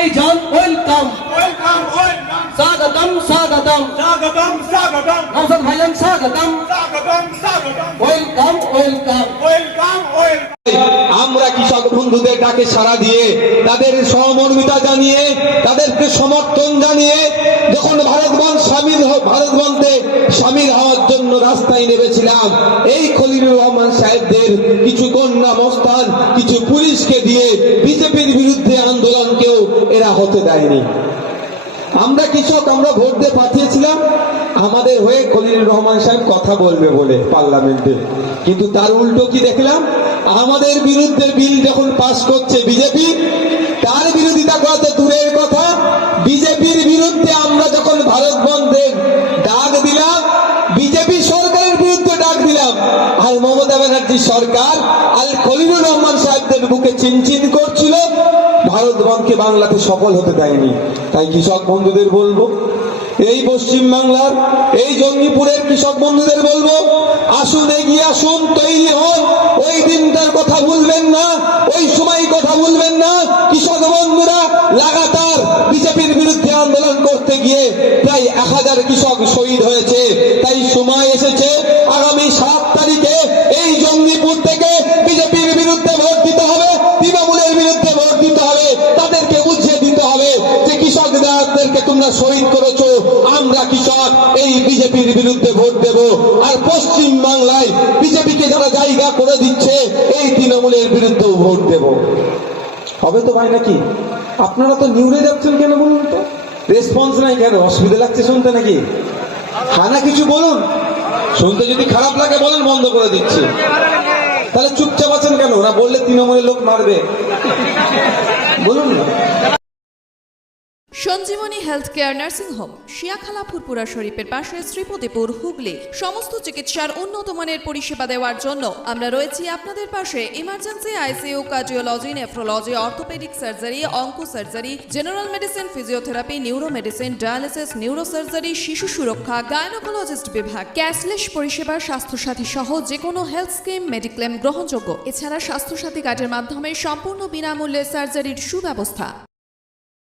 ভাইজান welcome welcome welcome স্বাগতম স্বাগতম স্বাগতম স্বাগতম নওশাদ ভাইজান স্বাগতম স্বাগতম স্বাগতম ওয়েলকাম ওয়েলকাম ওয়েলকাম ওয়েলকাম। আমরা কৃষক বন্ধুদের ডাকে সাড়া দিয়ে তাদের সহমর্মিতা জানিয়ে তাদেরকে সমর্থন জানিয়ে যখন ভারতবর্ষে সামিল হওয়ার জন্য রাস্তায় নেমেছিলাম, এই খলিলুর রহমান সাহেবদের কিছু কন্যা মস্তান কিছু পুলিশকে দিয়ে বিজেপির বিরুদ্ধে আন্দোলনকেও এরা হতে দেয়নি। আমরা কৃষক, আমরা ভোট দিয়ে পাঠিয়েছিলাম আমাদের হয়ে খলিলুর রহমান সাহেব কথা বলবে বলে পার্লামেন্টে, কিন্তু তার উল্টো কি দেখলাম, আমাদের বিরুদ্ধে বিল যখন পাস করছে বিজেপি, তার বিরোধিতা করা তো দূরের কথা, বিজেপির বিরুদ্ধে আমরা যখন ভারত বন্ধের ডাক দিলাম, বিজেপি সরকারের বিরুদ্ধে ডাক দিলাম, আর মমতা ব্যানার্জি সরকার আল খলিলুর রহমান সাহেবদের বুকে চিনচিন করছিল, ভারত বন্ধকে বাংলাতে সফল হতে দেয়নি। তাই কৃষক বন্ধুদের বলবো, এই পশ্চিম বাংলার এই জঙ্গিপুরের কৃষক বন্ধুদের বলবো, আসুন এগিয়ে আসুন, তৈরি হন, ওই দিনটার কথা ভুলবেন না, ওই সময় কথা ভুলবেন না। কৃষক বন্ধুরা লাগাতার বিজেপির বিরুদ্ধে আন্দোলন করতে গিয়ে প্রায় 1000 কৃষক শহীদ হয়েছে। তাই সময় এসেছে আগামী 7 তারিখে এই জঙ্গিপুর থেকে বিজেপির বিরুদ্ধে ভোট দিতে হবে, তৃণমূলের বিরুদ্ধে ভোট দিতে হবে, তাদেরকে বুঝিয়ে দিতে হবে যে কৃষকদেরকে তোমরা শহীদ করেছো, আমরা কৃষক এই বিজেপির বিরুদ্ধে ভোট দেব। আর পশ্চিম বাংলায় বিজেপিকে যারা জায়গা করে দিচ্ছে এই তৃণমূলের বিরুদ্ধেও ভোট দেব। হবে তো ভাই নাকি? আপনারা তো নিউড়ে যাচ্ছেন কেন বলুন তো? রেসপন্স নাই কেন? অসুবিধা লাগছে শুনতে নাকি? হ্যাঁ না কিছু বলুন, শুনতে যদি খারাপ লাগে বলেন, বন্ধ করে দিচ্ছে। তাহলে চুপচাপ আছেন কেন? না বললে তৃণমূলের লোক মারবে, বলুন না। Sanjeevani health care nursing home, Shiakhala Furfura শরীফের পাশে, শ্রীপতিপুর, হুগলি। সমস্ত চিকিৎসার উন্নত মানের পরিষেবা দেওয়ার জন্য আমরা রয়েছি আপনাদের পাশে। Emergency, ICU, cardiology, nephrology, orthopaedic surgery, onco surgery, general medicine, physiotherapy, neuro medicine, dialysis, neuro surgery, শিশু সুরক্ষা, গাইনোকোলজিস্ট বিভাগ, ক্যাশলেস পরিষেবা, স্বাস্থ্যসাথী সহ যে কোনো হেলথ স্কিম, মেডিক্লেম গ্রহণযোগ্য। এছাড়া স্বাস্থ্যসাথী কার্ডের মাধ্যমে সম্পূর্ণ বিনামূল্যে সার্জারির সুব্যবস্থা।